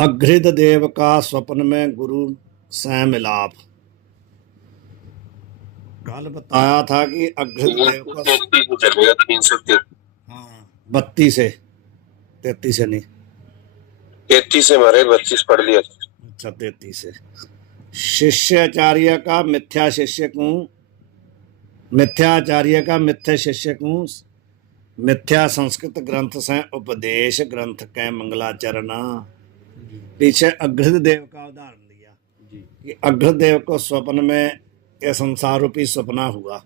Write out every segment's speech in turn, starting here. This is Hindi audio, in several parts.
अघृत देव का स्वप्न में गुरु से मिलाप। कल बताया था कि अघृत देव को 33 चलेगा 333। हाँ 32 से 33 से नहीं 33 से मारे 32 पढ़ लिया। अच्छा 33 से। शिष्याचार्य का मिथ्या शिष्य को मिथ्याचार्य का मिथ्या शिष्य को मिथ्या संस्कृत ग्रंथ से उपदेश ग्रंथ के मंगलाचरण। पीछे अघृत देव का उदाहरण दिया कि अघृत देव को स्वप्न में ये संसार रूपी सपना हुआ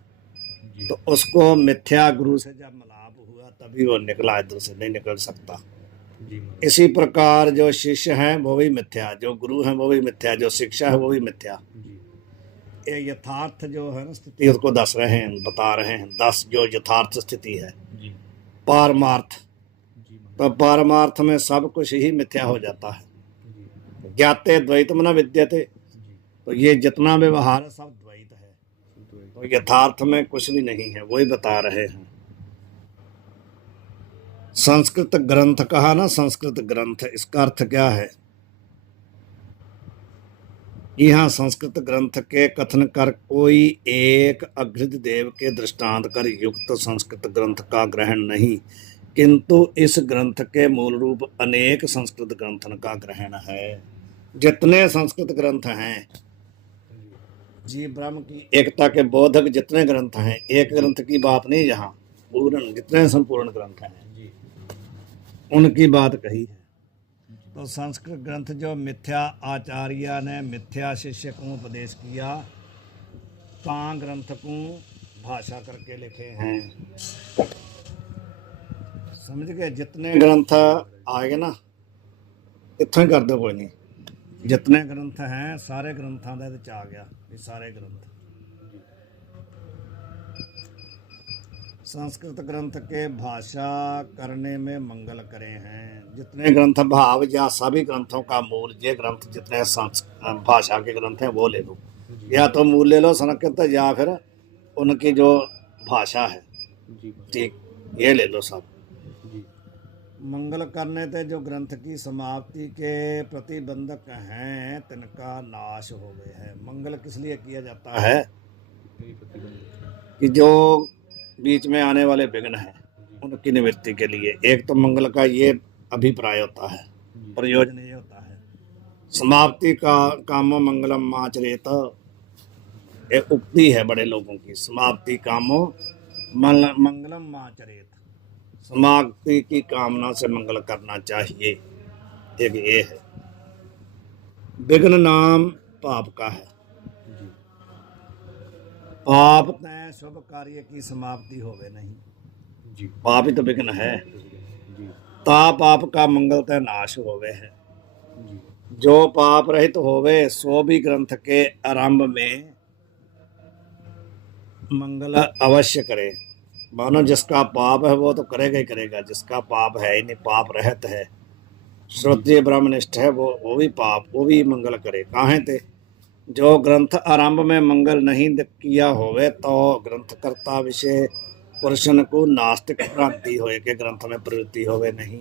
तो उसको मिथ्या गुरु से जब मिलाप हुआ तभी वो निकला, इधर से नहीं निकल सकता। इसी प्रकार जो शिष्य हैं वो भी मिथ्या, जो गुरु हैं वो भी मिथ्या, जो शिक्षा है वो भी मिथ्या। ये यथार्थ जो है ना स्थिति उसको दस रहे हैं, बता रहे हैं 10 जो यथार्थ स्थिति है। पारमार्थ, तो पारमार्थ में सब कुछ ही मिथ्या हो जाता है। ज्ञाते द्वैतम न विद्यते, तो ये जितना व्यवहार है सब द्वैत है, तो यथार्थ में कुछ भी नहीं है, वही बता रहे हैं। संस्कृत ग्रंथ कहा ना, संस्कृत ग्रंथ, इसका अर्थ क्या है? यहाँ संस्कृत ग्रंथ के कथन कर कोई एक अघृत देव के दृष्टांत कर युक्त संस्कृत ग्रंथ का ग्रहण नहीं, किंतु इस ग्रंथ के मूल रूप अनेक संस्कृत ग्रंथन का ग्रहण है। जितने संस्कृत ग्रंथ हैं, जीव ब्रह्म की एकता के बोधक जितने ग्रंथ हैं, एक ग्रंथ की बात नहीं, यहाँ पूर्ण जितने संपूर्ण ग्रंथ हैं उनकी बात कही है। तो संस्कृत ग्रंथ जो मिथ्या आचार्य ने मिथ्या शिष्य को उपदेश किया, ता ग्रंथ को भाषा करके लिखे हैं। समझ गए? जितने ग्रंथ आएंगे ना इतों ही कर दो, कोई नहीं, जितने ग्रंथ हैं सारे ग्रंथों का विच आ गया, ये सारे ग्रंथ संस्कृत ग्रंथ के भाषा करने में मंगल करे हैं। जितने ग्रंथ भाव या सभी ग्रंथों का मूल, ये ग्रंथ जितने भाषा के ग्रंथ हैं वो ले लो, या तो मूल ले लो संस्कृत या फिर उनकी जो भाषा है, ठीक, ये ले लो सब। मंगल करने थे जो ग्रंथ की समाप्ति के प्रतिबंधक हैं तिनका नाश हो गए हैं। मंगल किस लिए किया जाता है? कि जो बीच में आने वाले विघ्न हैं उनकी निवृत्ति के लिए। एक तो मंगल का ये अभिप्राय होता है, प्रयोजन ये होता है। समाप्ति का कामो मंगलम आचरेत, एक उक्ति है बड़े लोगों की, समाप्ति कामो मंगलम आचरेत, समाप्ति की कामना से मंगल करना चाहिए, एक ये है। विघ्न नाम पाप का है, पाप तय शुभ कार्य की समाप्ति होवे नहीं, पाप ही तो विघ्न है। ता पाप का मंगल तय नाश होवे है। जो पाप रहित होवे सो भी ग्रंथ के आरंभ में मंगल अवश्य करे। मानो जिसका पाप है वो तो करेगा ही करेगा, जिसका पाप है ही नहीं, पाप रहत है, श्रोत्रिय ब्रह्मनिष्ठ है, वो भी पाप, वो भी मंगल करे। काहे थे? जो ग्रंथ आरंभ में मंगल नहीं किया होवे तो ग्रंथकर्ता विषय पुरुषन को नास्तिक भ्रांति होए के ग्रंथ में प्रवृत्ति होवे नहीं।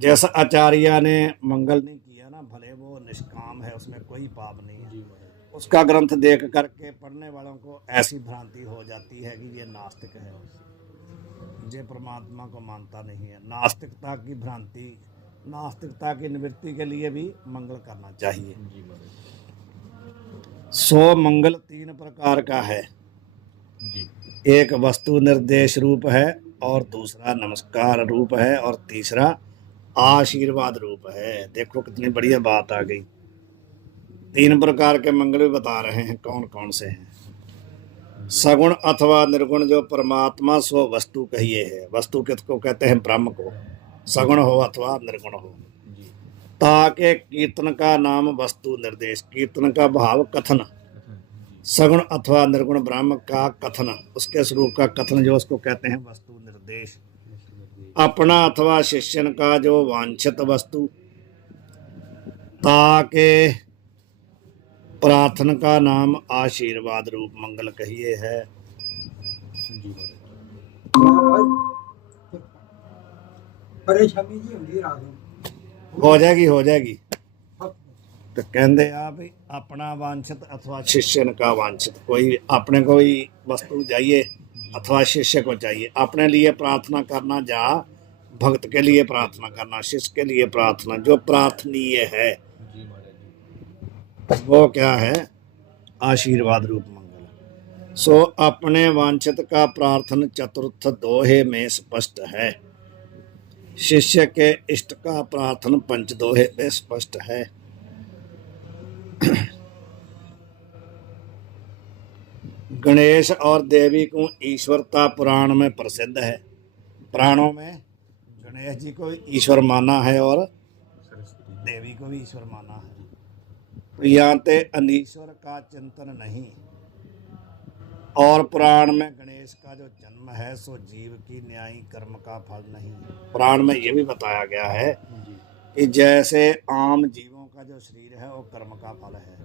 जैसा आचार्य ने मंगल नहीं किया ना, भले वो निष्काम है, उसमें कोई पाप नहीं है, उसका ग्रंथ देख करके पढ़ने वालों को ऐसी भ्रांति हो जाती है कि ये नास्तिक है, ये परमात्मा को मानता नहीं है। नास्तिकता की भ्रांति, नास्तिकता की निवृत्ति के लिए भी मंगल करना चाहिए। सो मंगल 3 प्रकार का है, एक वस्तु निर्देश रूप है, और दूसरा नमस्कार रूप है, और तीसरा आशीर्वाद रूप है। देखो कितनी बढ़िया बात आ गई। 3 प्रकार के मंगल भी बता रहे हैं, कौन कौन से हैं। सगुण अथवा निर्गुण जो परमात्मा सो वस्तु कहिए है। वस्तु किसको कहते हैं? ब्रह्म को, सगुण हो अथवा निर्गुण हो। ताके कीर्तन का नाम वस्तु निर्देश, कीर्तन का भाव कथन, सगुण अथवा निर्गुण ब्रह्म का कथन, उसके स्वरूप का कथन जो उसको कहते हैं वस्तु निर्देश। अपना अथवा शिष्यन का जो वांछित वस्तु, ताके प्रार्थना का नाम आशीर्वाद रूप मंगल कहिए है। परेशानी जी ਹੁੰਦੀ ਰਾਤ ਨੂੰ ਹੋ ਜਾਏਗੀ। तो कहते आ भी अपना वांछित अथवा शिष्य का वांछित, कोई अपने को ही वस्तु चाहिए अथवा शिष्य को चाहिए। अपने लिए प्रार्थना करना जा, भक्त के लिए प्रार्थना करना, शिष्य के लिए प्रार्थना, जो प्रार्थनीय है वो क्या है? आशीर्वाद रूप मंगल। सो अपने वांछित का प्रार्थन चतुर्थ दोहे में स्पष्ट है, शिष्य के इष्ट का प्रार्थन पंच दोहे में स्पष्ट है। गणेश और देवी को ईश्वरता पुराण में प्रसिद्ध है। पुराणों में गणेश जी को ईश्वर माना है और देवी को भी ईश्वर माना है। तो यहाँ पे अनीश्वर का चिंतन नहीं, और पुराण में गणेश का जो जन्म है सो जीव की न्यायी कर्म का फल नहीं। पुराण में ये भी बताया गया है कि जैसे आम जीवों का जो शरीर है वो कर्म का फल है,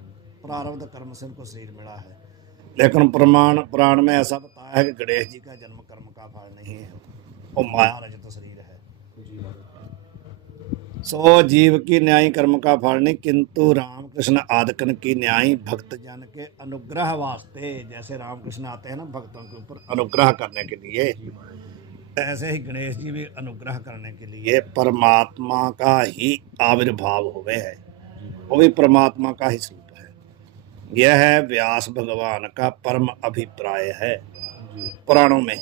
प्रारब्ध कर्म से उनको शरीर मिला है, लेकिन पुराण में ऐसा बताया है कि गणेश जी का जन्म कर्म का फल नहीं है, वो माया रजत शरीर है। सो जीव की न्याय कर्म का फल नहीं, किंतु रामकृष्ण आदिकन की न्याय भक्त जन के अनुग्रह वास्ते। जैसे रामकृष्ण आते हैं ना भक्तों के ऊपर अनुग्रह करने के लिए, ऐसे ही गणेश जी भी अनुग्रह करने के लिए परमात्मा का ही आविर्भाव हुए है, वो भी परमात्मा का ही स्वरूप है। यह है व्यास भगवान का परम अभिप्राय है पुराणों में।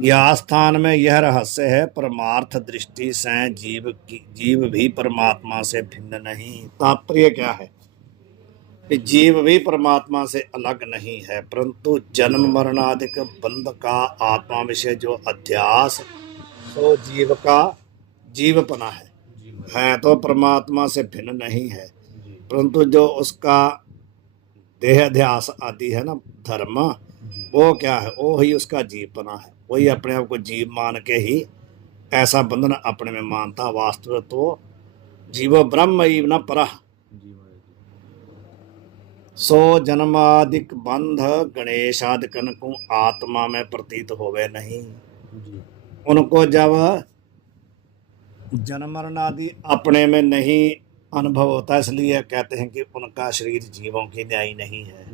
यह स्थान में यह रहस्य है, परमार्थ दृष्टि से जीव भी परमात्मा से भिन्न नहीं। तात्पर्य क्या है कि जीव भी परमात्मा से अलग नहीं है, परंतु जन्म मरणादिक बंध का आत्मा विषय जो अध्यास तो जीव का जीवपना है तो परमात्मा से भिन्न नहीं है, परंतु जो उसका देह अध्यास आदि है ना धर्म, वो क्या है? वो ही उसका जीवपना है। वही अपने आप को जीव मान के ही ऐसा बंधन अपने में मानता, वास्तव तो जीव ब्रह्म ही न पर। सो जन्मादिक बंध गणेशादिकन को आत्मा में प्रतीत होवे नहीं। उनको जब जन्म मरण आदि अपने में नहीं अनुभव होता, इसलिए कहते हैं कि उनका शरीर जीवों की न्याय नहीं है।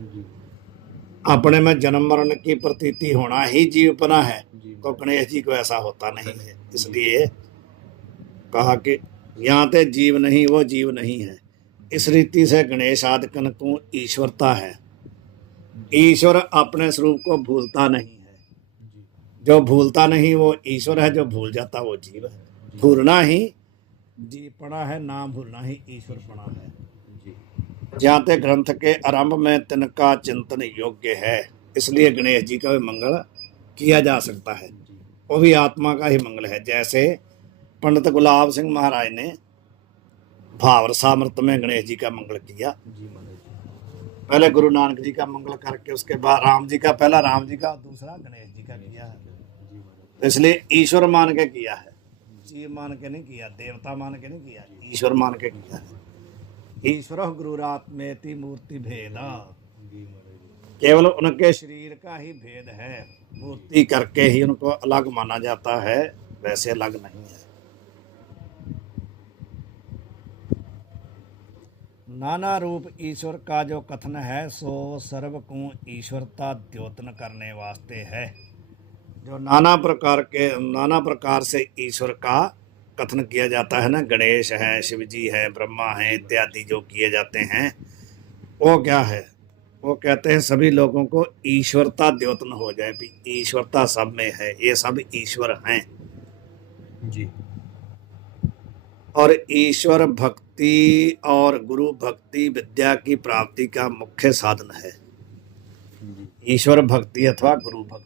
अपने में जन्म मरण की प्रतीति होना ही जीवपना है, तो गणेश जी को ऐसा होता नहीं है। इसलिए कहा कि यहाँ पे जीव नहीं, वो जीव नहीं है। इस रीति से गणेश आदिकन को ईश्वरता है। ईश्वर अपने स्वरूप को भूलता नहीं है, जो भूलता नहीं वो ईश्वर है, जो भूल जाता वो जीव है। भूलना ही जीवपना है, ना भूलना ही ईश्वरपना है। जाते ग्रंथ के आरंभ में तिनका चिंतन योग्य है, इसलिए गणेश जी का भी मंगल किया जा सकता है, वो भी आत्मा का ही मंगल है। जैसे पंडित गुलाब सिंह महाराज ने भावर सामर्थ में गणेश जी का मंगल किया। पहले गुरु नानक जी का मंगल करके उसके बाद राम जी का, पहला राम जी का, दूसरा गणेश जी का किया है। तो इसलिए ईश्वर मान के किया है, जीव मान के नहीं किया, देवता मान के नहीं किया, ईश्वर मान के किया है। ईश्वर गुरुरात्मेति मूर्ति भेदा, केवल उनके शरीर का ही भेद है, मूर्ति करके ही उनको अलग माना जाता है, वैसे अलग नहीं है। नाना रूप ईश्वर का जो कथन है सो सर्व को ईश्वरता द्योतन करने वास्ते है। जो नाना प्रकार से ईश्वर का कथन किया जाता है ना, गणेश है, शिव जी है, ब्रह्मा है इत्यादि जो किए जाते हैं, वो क्या है? वो कहते हैं सभी लोगों को ईश्वरता द्योतन हो जाए, भी ईश्वरता सब में है, ये सब ईश्वर हैं जी। और ईश्वर भक्ति और गुरु भक्ति विद्या की प्राप्ति का मुख्य साधन है। ईश्वर भक्ति अथवा गुरु भक्ति,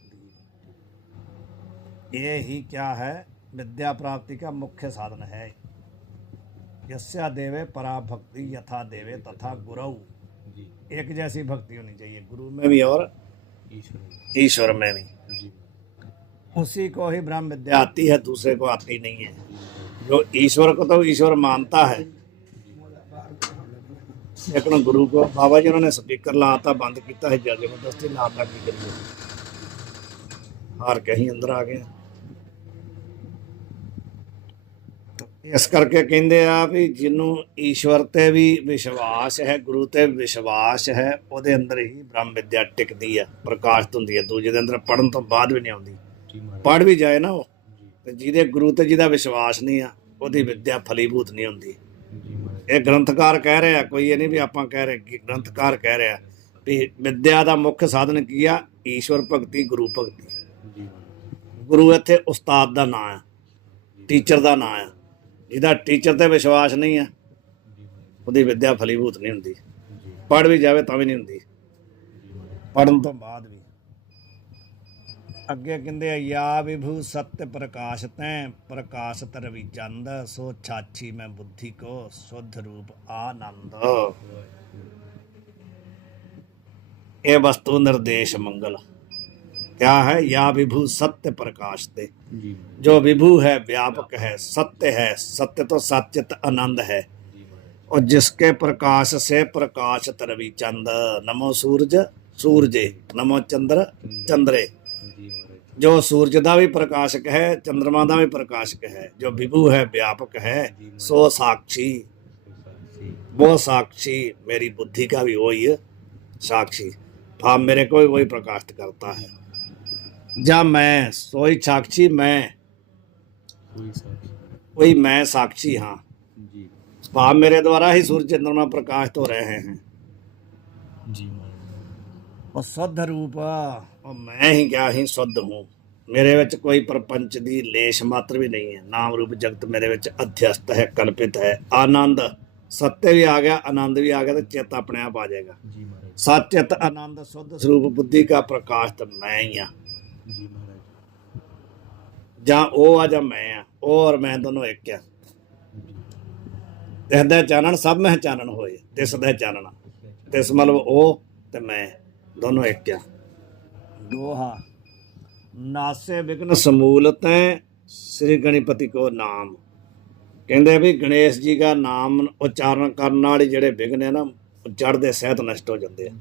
ये ही क्या है? विद्या प्राप्ति का मुख्य साधन है। यस्या देवे परा भक्ति यथा देवे तथा गुरु, एक जैसी भक्ति होनी चाहिए, गुरु में भी और ईश्वर में भी। उसी को ही ब्रह्म विद्या आती है, दूसरे को आती नहीं है। जो ईश्वर को तो ईश्वर मानता है, लेकिन गुरु को बाबा जी उन्होंने स्पीकर लाता बंद किया है, जबरदस्ती लाता की करिए, हार कहीं अंदर आ गए। तो ਇਸ ਕਰਕੇ ਕਹਿੰਦੇ ਆ ਵੀ ਜਿਹਨੂੰ ਈਸ਼ਵਰ ਤੇ ਵੀ ਵਿਸ਼ਵਾਸ ਹੈ, ਗੁਰੂ ਤੇ ਵਿਸ਼ਵਾਸ ਹੈ, ਉਹਦੇ ਅੰਦਰ ਹੀ ਬ੍ਰਹਮ ਵਿਦਿਆ ਟਿਕਦੀ ਆ, ਪ੍ਰਕਾਸ਼ਿਤ ਹੁੰਦੀ ਹੈ। ਦੂਜੇ ਦੇ ਅੰਦਰ ਪੜਨ ਤੋਂ ਬਾਅਦ ਵੀ ਨਹੀਂ ਆਉਂਦੀ। ਪੜ੍ਹ ਵੀ ਜਾਏ ਨਾ ਉਹ, ਤੇ ਜਿਹਦੇ ਗੁਰੂ ਤੇ ਜਿਹਦਾ ਵਿਸ਼ਵਾਸ ਨਹੀਂ ਆ, ਉਹਦੀ ਵਿਦਿਆ ਫਲੀਭੂਤ ਨਹੀਂ ਹੁੰਦੀ। ਇਹ ਗ੍ਰੰਥਕਾਰ ਕਹਿ ਰਿਹਾ, ਕੋਈ ਇਹ ਨਹੀਂ ਵੀ ਆਪਾਂ ਕਹਿ ਰਹੇ, ਕਿ ਗ੍ਰੰਥਕਾਰ ਕਹਿ ਰਿਹਾ ਵੀ ਵਿਦਿਆ ਦਾ ਮੁੱਖ ਸਾਧਨ ਕੀ ਆ? ਈਸ਼ਵਰ ਭਗਤੀ, ਗੁਰੂ ਭਗਤੀ। ਗੁਰੂ ਇੱਥੇ ਉਸਤਾਦ ਦਾ ਨਾਂ ਆ, ਟੀਚਰ ਦਾ ਨਾਂ ਆ। ਜਿਹਦਾ ਟੀਚਰ ਤੇ ਵਿਸ਼ਵਾਸ ਨਹੀਂ ਆ, ਉਹਦੀ ਵਿਦਿਆ ਫਲੀਭੂਤ ਨਹੀਂ ਹੁੰਦੀ। ਪੜ੍ਹ ਵੀ ਜਾਵੇ ਤਾਂ ਵੀ ਨਹੀਂ ਹੁੰਦੀ, ਪੜ੍ਹਨ ਤੋਂ ਬਾਅਦ ਵੀ। ਅੱਗੇ ਕਹਿੰਦੇ ਆ, ਯਾ ਵਿਭੂ ਸत्य ਪ੍ਰਕਾਸ਼ ਤੈਂ ਪ੍ਰਕਾਸ਼ਤ ਰਵੀ ਚੰਦ, ਸੋ ਛਾਛੀ ਮੈਂ ਬੁੱਧੀ ਕੋ ਸੁਧ ਰੂਪ ਆਨੰਦ। ਇਹ ਵਸਤੂ निर्देश मंगल क्या है? या विभू सत्य प्रकाश ते, जो विभू है, व्यापक है, सत्य है, सत्य तो सचित आनंद है, और जिसके प्रकाश से प्रकाशत रवि चंद। नमो सूरज सूरजे, नमो चंद्र चंद्रे। जो सूरज का भी प्रकाशक है, चंद्रमा का भी प्रकाशक है, जो विभू है, व्यापक है, सो साक्षी। वो साक्षी मेरी बुद्धि का भी वही साक्षी, भाव मेरे को भी वही प्रकाशित करता है। जा मैं सोई साक्षी, मैं वही मैं साक्षी। हाँ, भाव मेरे द्वारा ही सूर्य चंद्रमा प्रकाशित हो रहे हैं। और शुद्ध रूप, और मैं ही क्या ही शुद्ध हूँ। मेरे विच कोई प्रपंच दी लेश मात्र भी नहीं है। नाम रूप जगत मेरे विच अध्यस्त है, कल्पित है। आनंद, सत्य भी आ गया, आनंद भी आ गया, तो चित्त अपने आप आ जाएगा। सचित आनंद शुद्ध स्वरूप बुद्धि का प्रकाश तो मैं ही हाँ। ਜਾਂ ਉਹ ਆ ਜਾਂ ਮੈਂ ਆ, ਉਹ ਔਰ ਮੈਂ ਦੋਨੋਂ ਇੱਕ ਆ। ਦਿਸਦਾ ਚਾਨਣ ਸਭ ਮਹਿ ਚਾਨਣ ਹੋਏ, ਦਿਸਦਾ ਚਾਨਣ ਦਿਸ ਮਤਲਬ ਉਹ ਤੇ ਮੈਂ ਦੋਨੋਂ ਇੱਕ ਆ। ਦੋਹਾ ਨਾਸੇ ਵਿਘਨ ਸਮੂਲ ਤੈ ਸ੍ਰੀ ਗਣਪਤੀ ਕੋ ਨਾਮ। ਕਹਿੰਦੇ ਵੀ ਗਣੇਸ਼ ਜੀ ਦਾ ਨਾਮ ਉਚਾਰਨ ਕਰਨ ਵਾਲੇ ਜਿਹੜੇ ਵਿਘਨ ਹੈ ਨਾ, ਜੜ ਦੇ ਸਹਿਤ ਨਸ਼ਟ ਹੋ ਜਾਂਦੇ ਆ।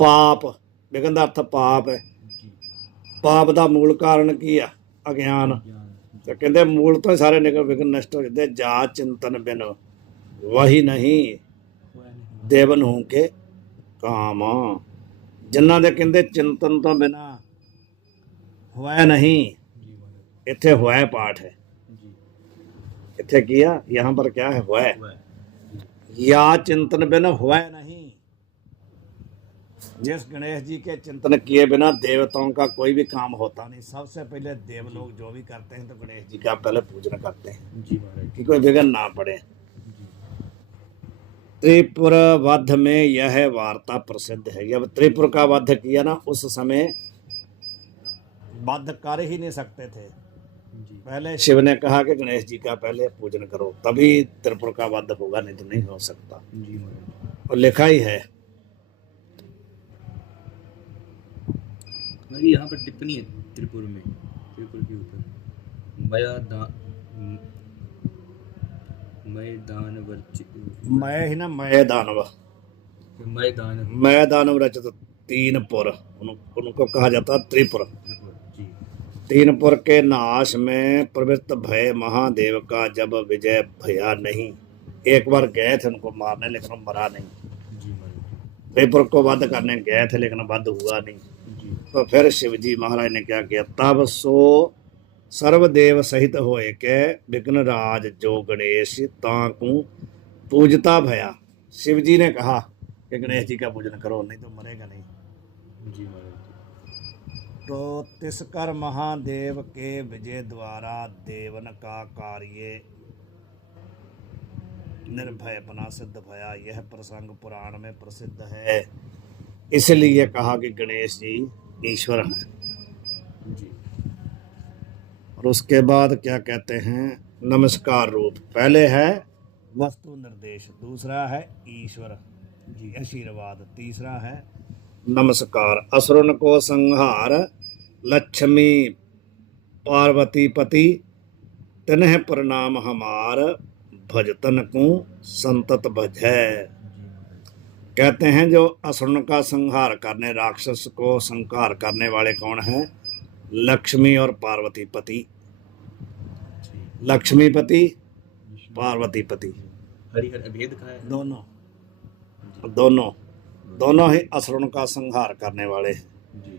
ਪਾਪ, ਵਿਘਨ ਦਾ ਅਰਥ ਪਾਪ ਹੈ। ਪਾਪ ਦਾ ਮੂਲ ਕਾਰਨ ਕੀ ਆ? ਅਗਿਆਨ। ਤੇ ਕਹਿੰਦੇ ਮੂਲ ਤੋਂ ਹੀ ਸਾਰੇ ਨਿਕਲ ਵਿਘਨ ਨਸ਼ਟ ਹੋ ਜਾਂਦੇ। ਜਾ ਚਿੰਤਨ ਬਿਨ ਵਹੀ ਨਹੀਂ, ਦੇਵਨ ਹੋ ਕੇ ਕਾਮ। ਜਿਨ੍ਹਾਂ ਦੇ ਕਹਿੰਦੇ ਚਿੰਤਨ ਤੋਂ ਬਿਨਾ ਹੋਇਆ ਨਹੀਂ, ਇੱਥੇ ਹੋਇਆ ਪਾਠ ਹੈ। ਇੱਥੇ ਕੀ ਆ? यहाँ पर क्या है? होया। या चिंतन बिना हुआ नहीं। जिस गणेश जी के चिंतन किए बिना देवताओं का कोई भी काम होता नहीं। सबसे पहले देव लोग जो भी करते हैं तो गणेश जी का पहले पूजन करते हैं कि कोई विघ्न ना पड़े। त्रिपुर वध में यह वार्ता प्रसिद्ध है। जब त्रिपुर का वध किया ना, उस समय वध कर ही नहीं सकते थे। पहले शिव ने कहा कि गणेश जी का पहले पूजन करो, तभी त्रिपुर का वध होगा, नहीं तो नहीं हो सकता। और लिखा ही है। यहाँ पर टिप्पणी है त्रिपुर में, त्रिपुर के ऊपर मैं ही ना, मैं दानव, मैं दानव रचित तीन पुर, उनको कहा जाता त्रिपुर। तीन पुर के नाश में प्रवृत्त भय महादेव का जब विजय भया नहीं। एक बार गए थे उनको मारने, लेकिन मरा नहीं। त्रिपुर को वध करने गए थे, लेकिन वध हुआ नहीं। तो फिर शिव जी महाराज ने क्या किया? तब सो सर्वदेव सहित होए के विघ्न राज जो गणेश ताकू पूजता भया। शिव जी ने कहा कि गणेश जी का पूजन करो, नहीं तो मरेगा नहीं। तो तिसकर महादेव के विजय द्वारा देवन का कार्य निर्भय बना सिद्ध भया। यह प्रसंग पुराण में प्रसिद्ध है, इसलिए कहा कि गणेश जी ईश्वर हैं। और उसके बाद क्या कहते हैं? नमस्कार रूप। पहले है वस्तु निर्देश, दूसरा है ईश्वर जी आशीर्वाद, तीसरा है नमस्कार। असुरन को संहार लक्ष्मी पार्वती पति, तनह प्रणाम हमार भजतन को संतत भजै। कहते हैं जो असुरन का संहार करने, राक्षस को संहार करने वाले कौन है? लक्ष्मी और पार्वती पति। लक्ष्मीपति पार्वती पति, हरिहर अभेद कहा है। दोनों दोनों दोनों ही असुरों का संहार करने वाले हैं। जी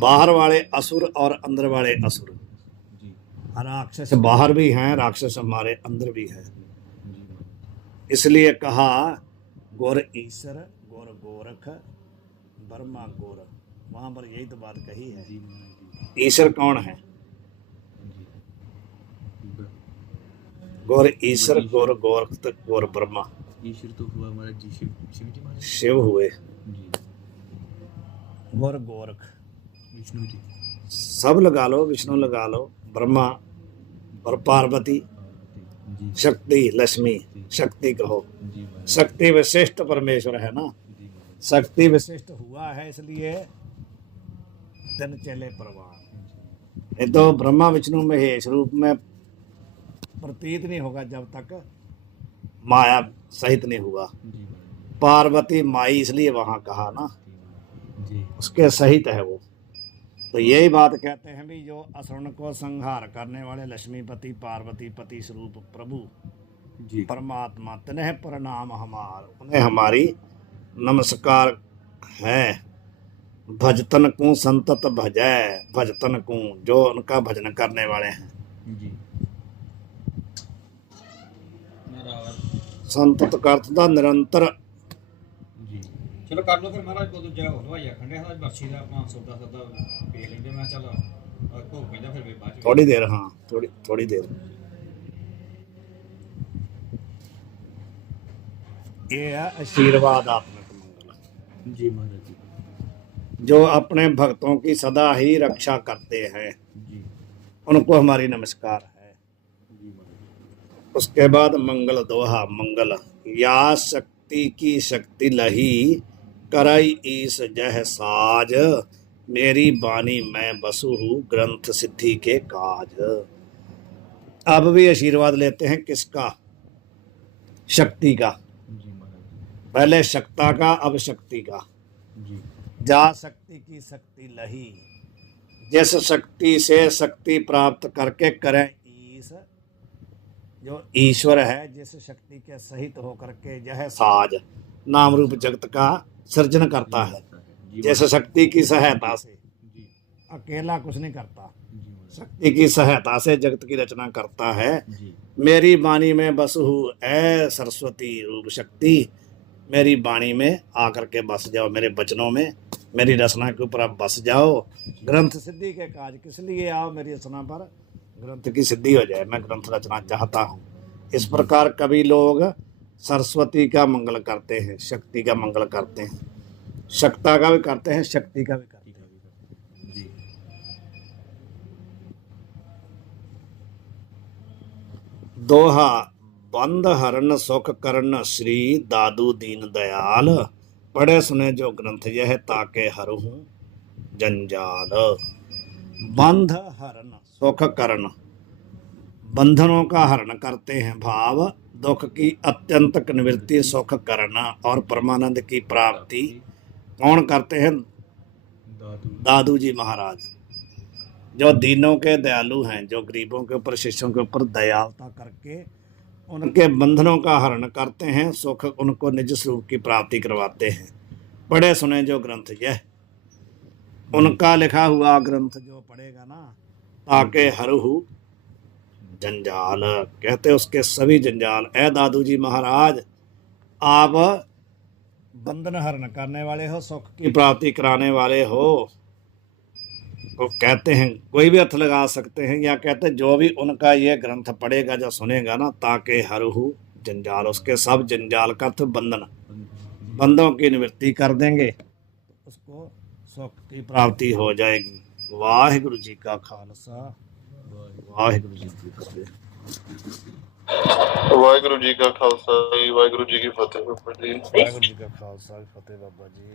बाहर वाले असुर और अंदर वाले असुर। जी राक्षस बाहर भी हैं, राक्षस हमारे अंदर भी है। जी इसलिए कहा गोर ईश्वर गोर गोरख ब्रह्मा गोर। वहां पर यही तो बात कही है। जी महाराज जी। ईश्वर कौन है? जी गोर ईश्वर गोर गोरख गोर ब्रह्मा। ईश्वर तो हुआ हमारा जी शिव शिव जी महाराज शिव हुए, जी। गोर गोरख विष्णु जी सब लगा लो, विष्णु लगा लो, ब्रह्मा और पार्वती, जी शक्ति लक्ष्मी, शक्ति कहो। जी महाराज शक्ति विशिष्ट परमेश्वर है ना। जी महाराज शक्ति विशिष्ट हुआ है इसलिए तीन चेले परवान। ये तो ब्रह्मा विष्णु महेश रूप में प्रतीत नहीं होगा जब तक माया सहित नहीं हुआ। जी महाराज पार्वती माई इसलिए वहां कहा ना, जी उसके सहित है वो। तो यही बात कहते हैं भी जो असुरन को संहार करने वाले लक्ष्मीपति पार्वती पति स्वरूप प्रभु जी परमात्मा तनह प्रणाम हमार, उन्हें हमारी नमस्कार है। भजतन को संतत भजै, भजतन को जो उनका भजन करने वाले हैं। जी संतत का अर्थ था निरंतर। जी चलो कर लो फिर महाराज को दूजा हो हलवाई आखंडे महाराज बर्छी का 500 ਦਾ ਸੌਦਾ ਪੇ ਲੈਂਦੇ ਮੈਂ ਚੱਲ ਭੋਗ ਪੈਂਦਾ ਫਿਰ ਵੀ ਬਾਅਦ ਚ थोड़ी देर, हाँ थोड़ी देर। ये है आशीर्वादात्मक मंगल, जी महाराज जी जो अपने भक्तों की सदा ही रक्षा करते हैं, जी उनको हमारी नमस्कार है। जी महाराज उसके बाद मंगल दोहा। मंगल या शक्ति की शक्ति लही करई ईस जह साज, मेरी बानी मैं बसु हूँ ग्रंथ सिद्धि के काज। अब भी आशीर्वाद लेते हैं किसका? शक्ति का। जी महाराज पहले शक्ता का, अब शक्ति का। जी जा शक्ति की शक्ति लही, जिस शक्ति से शक्ति प्राप्त करके करें ईश, जो ईश्वर है जिस शक्ति के सहित होकर के यह साज नाम रूप जगत का सृजन करता है। जी जिस शक्ति की सहायता से, जी अकेला कुछ नहीं करता, जी महाराज शक्ति की सहायता से जगत की रचना करता है। जी मेरी वाणी में बस हूँ ऐ सरस्वती रूप शक्ति, मेरी वाणी में आकर के बस जाओ, मेरे वचनों में मेरी रचना के ऊपर आप बस जाओ। ग्रंथ सिद्धि के काज, किस लिए आओ? मेरी रचना पर ग्रंथ की सिद्धि हो जाए, मैं ग्रंथ रचना चाहता हूँ। इस प्रकार कभी लोग सरस्वती का मंगल करते हैं, शक्ति का मंगल करते हैं, शक्ता का भी करते हैं, शक्ति का भी करते हैं। जी दोहा बंद हरण सुख करण श्री दादू दीन दयाल, पढ़े सुने जो ग्रंथ यह ताके हरहूं जंजाल। बंध हरण सुख करण, बंधनों का हरण करते हैं भाव, दुख की अत्यंत निवृत्ति सुख करना और परमानंद की प्राप्ति कौन करते हैं? दादू दादू जी महाराज, जो दीनों के दयालु हैं, जो गरीबों के ऊपर शिष्यों के ऊपर दयालुता करके उनके बंधनों का हरण करते हैं, सुख उनको निज स्वरूप की प्राप्ति करवाते हैं। पढ़े सुने जो ग्रंथ यह, उनका लिखा हुआ ग्रंथ जो पढ़ेगा ना, ताके हरहु जंजाल, कहते उसके सभी जंजाल। ए दादू जी महाराज, आप बंधन हरण करने वाले हो, सुख की प्राप्ति कराने वाले हो। तो कहते हैं कोई भी अर्थ लगा सकते हैं, या कहते हैं जो भी उनका ये ग्रंथ पढ़ेगा, जो सुनेगा ना, ताके हरहु जंजाल, उसके सब जंजाल का अर्थ बंधन, बंधों की निवृत्ति कर देंगे, उसको सुख की प्राप्ति हो जाएगी। वाहिगुरु जी का खालसा, वाहिगुरु जी की फतेह। वाहिगुरु जी का खालसा वाहिगुरु जी की फतेह बाबा जी। वाहिगुरु जी का खालसा फतेह बाबा जी।